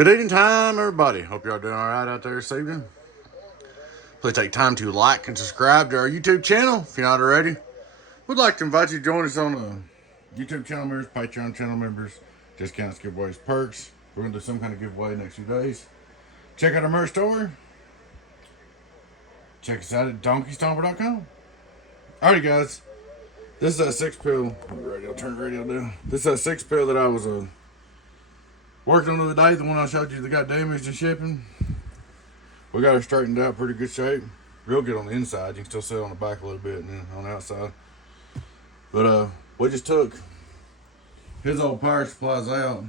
Good evening time, everybody. Hope y'all doing all right out there this evening. Please take time to like and subscribe to our YouTube channel if you're not already. We'd like to invite you to join us on the YouTube channel members, Patreon channel members, discounts, giveaways, perks. We're going to do some kind of giveaway next few days. Check out our merch store. Check us out at donkeystomper.com. Alrighty, guys. This is that 6-pill. Turn the radio down. This is that 6-pill that I was working on the other day, the one I showed you that got damaged in shipping. We got her straightened out, pretty good shape. Real good on the inside. You can still see it on the back a little bit and then on the outside. But we just took his old power supplies out.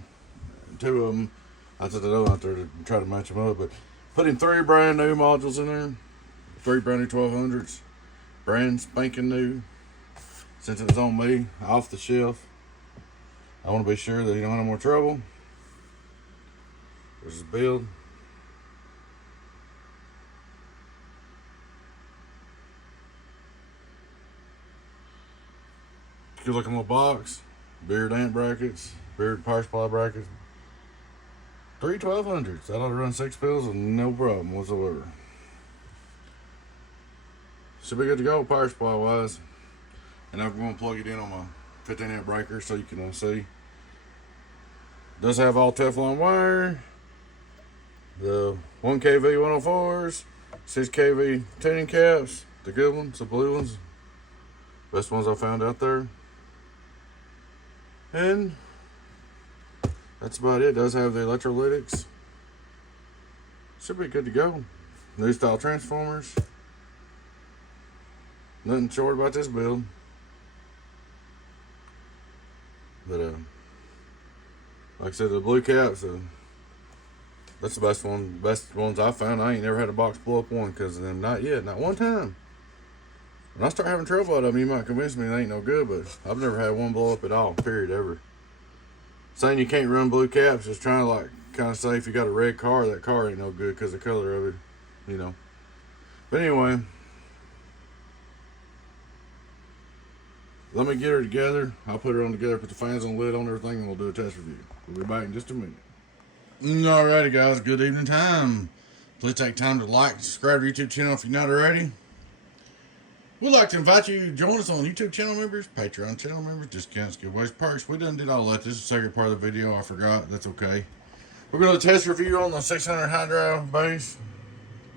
2 of them. I took the other one out there to try to match them up. But put in 3 brand new modules in there. 3 brand new 1200s. Brand spanking new. Since it was on me, off the shelf. I want to be sure that he don't have no more trouble. There's his build. Good looking little box. Beard amp brackets. Beard power supply brackets. 3 1200s. That ought to run 6 pills with no problem whatsoever. Should be good to go power supply wise. And I'm going to plug it in on my 15 amp breaker so you can see. Does have all Teflon wire. The 1 kV 104s, 6 kV tuning caps, the good ones, the blue ones, best ones I found out there. And that's about it. It does have the electrolytics. Should be good to go. New style transformers. Nothing short about this build. But like I said, the blue caps, that's the best ones I found. I ain't never had a box blow up one because of them. Not yet, not one time. When I start having trouble out of them, you might convince me they ain't no good, but I've never had one blow up at all, period, ever. Saying you can't run blue caps is trying to kind of say if you got a red car, that car ain't no good because the color of it, you know. But anyway, let me get her together. I'll put her on together, put the fans on the lid on everything, and we'll do a test review. We'll be back in just a minute. Alrighty, guys. Good evening time. Please take time to like and subscribe to our YouTube channel if you're not already. We'd like to invite you to join us on YouTube channel members, Patreon channel members, discounts, giveaways, perks. We done did all that. This is the second part of the video. I forgot. That's okay. We're going to test review on the 600 high drive base,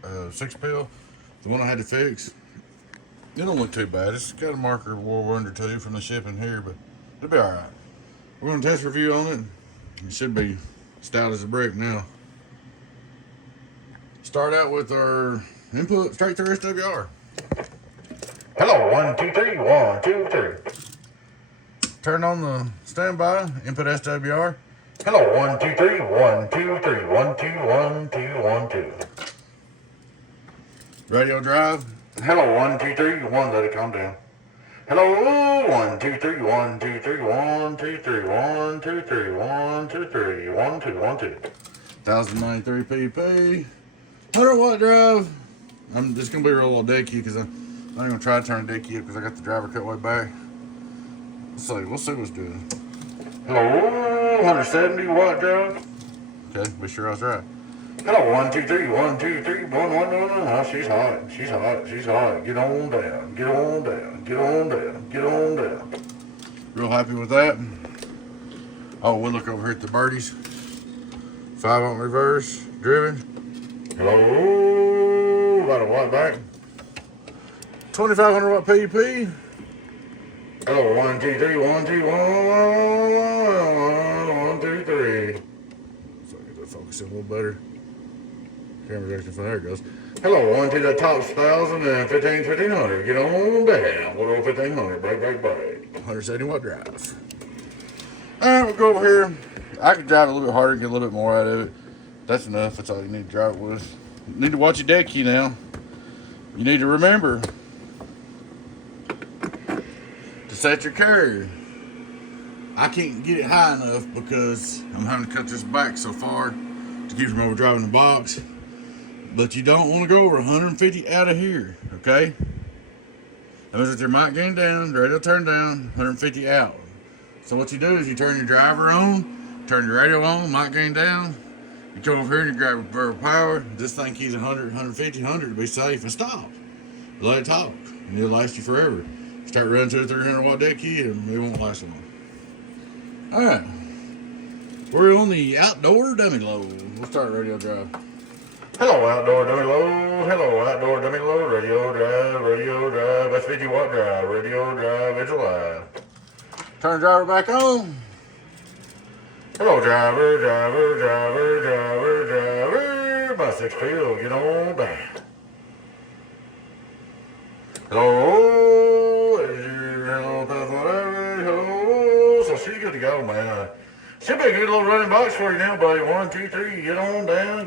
6-pill, the one I had to fix. It don't look too bad. It's got a marker of war under 2 from the shipping here, but it'll be alright. We're going to test review on it. It should be stout as a brick now. Start out with our input straight through SWR. Hello, 1 2 3 1 2 3. Turn on the standby, input SWR. Hello, 1 2 3 1 2 3 1 2 1 2 1 2. Radio drive. Hello, 1 2 3 1. Let it calm down. Hello, 1 2 3 1 2 3 1 2 3 1 2 3 1 2 3 1 2 1 2. 1093 pp. 100 watt drive. I'm just gonna be real little dead key because I'm not gonna try to turn the dead key up because I got the driver cut way back. We'll see what's doing. Hello, 170 watt drive. Okay, be sure I was right. Hello, 1 2 3 1 2 3 1 1 1 1. Oh, she's hot. She's hot. She's hot. Get on down. Get on down. Get on down. Get on down. Real happy with that. Oh, we'll look over here at the birdies. 5 on reverse, driven. Hello, about a watt back. 2500 watt PUP. Hello, 1 2 3 1 2 1 1 2 3. So I get that focusing a little better. Camera's actually fine. There it goes. Hello, 1 2, the top's 1000 and 1500. Get on down. We'll go 1500. Break. 170 watt drive. Alright, we'll go over here. I can drive a little bit harder and get a little bit more out of it. That's enough. That's all you need to drive it with. You need to watch your dead key now. You need to remember to set your carrier. I can't get it high enough because I'm having to cut this back so far to keep from overdriving the box. But you don't want to go over 150 out of here, okay? That means with your mic gain down, the radio turned down, 150 out. So what you do is you turn your driver on, turn your radio on, mic gain down, You come over here and you grab a barrel power. This thing keys 100, 150, 100 to be safe and stop. Let it talk, and it'll last you forever. Start running to a 300 watt dead key, and it won't last long. All right, we're on the outdoor dummy load. We'll start radio drive. Hello, outdoor dummy load. Hello, outdoor dummy load. Radio drive. That's 50 watt drive. Radio drive. It's alive. Turn driver back on. Hello, driver. My 6 field, get on down. Hello, hello. So she's good to go, man. Should be a good little running box for you now, buddy. 1, 2, 3. Get on down.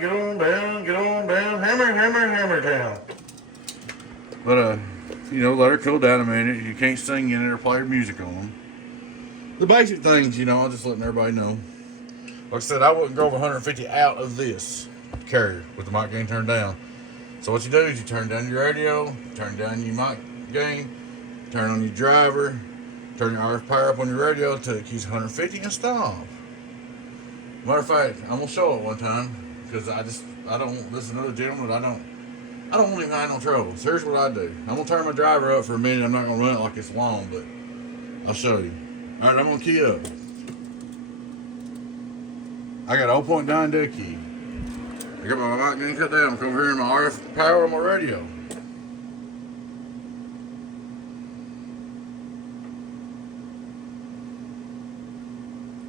Hammer down. But you know, let her cool down a minute. You can't sing in it or play music on them. The basic things, you know, I'm just letting everybody know. Like I said, I wouldn't go over 150 out of this carrier with the mic gain turned down. So what you do is you turn down your radio, turn down your mic gain, turn on your driver, turn your RF power up on your radio until it keeps 150 and stop. Matter of fact, I'm gonna show it one time because I don't listen to the gentleman. I don't want him having no trouble. So here's what I do. I'm gonna turn my driver up for a minute. I'm not gonna run it like it's long, but I'll show you. All right, I'm gonna key up. I got 0.9 dead key. I got my mic gain cut down. I'm over here in my RF power on my radio.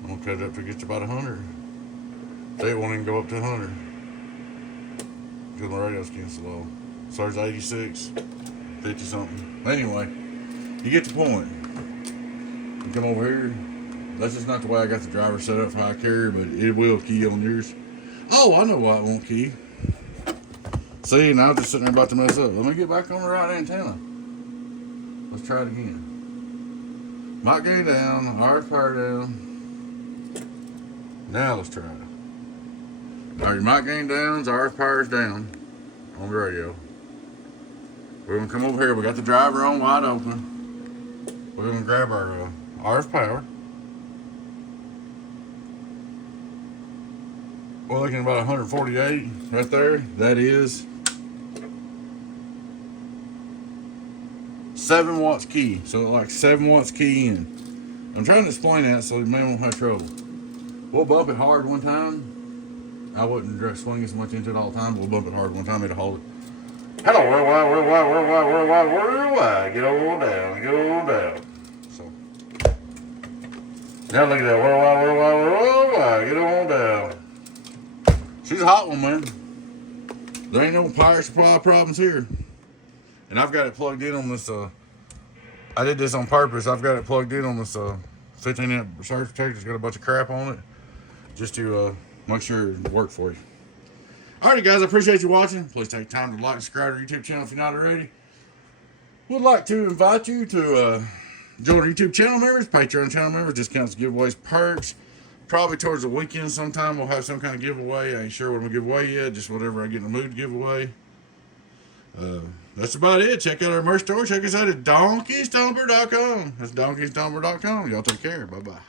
I'm gonna cut it up till it gets about 100. They won't even go up to 100 because my radio's getting so low. So there's 86, 50 something. Anyway, you get the point. You come over here. That's just not the way I got the driver set up for high carrier, but it will key on yours. Oh, I know why it won't key. See, now I'm just sitting there about to mess up. Let me get back on the right antenna. Let's try it again. Mic gain down, RF power down. Now let's try it. All right, your mic gain down, RF power's down on the radio. We're gonna come over here. We got the driver on wide open. We're gonna grab our RF power. We're looking at about 148 right there. That is 7 watts key. So like 7 watts key in. I'm trying to explain that so the man won't have trouble. We'll bump it hard one time. I wouldn't swing as much into it all the time, but we'll bump it hard one time, it'll hold it. Hello, worldwide, get on down. So, now look at that, worldwide, get on down. She's a hot one, man. There ain't no power supply problems here. And I've got it plugged in on this, I did this on purpose. I've got it plugged in on this 15 amp surge protector. It's got a bunch of crap on it just to make sure it works for you. Alrighty guys, I appreciate you watching. Please take time to like and subscribe to our YouTube channel if you're not already. We'd like to invite you to join our YouTube channel members, Patreon channel members, discounts, giveaways, perks. Probably towards the weekend sometime we'll have some kind of giveaway. I ain't sure what I'm going to give away yet, just whatever I get in the mood to give away. That's about it. Check out our merch store. Check us out at donkeystomper.com. That's donkeystomper.com. Y'all take care. Bye-bye.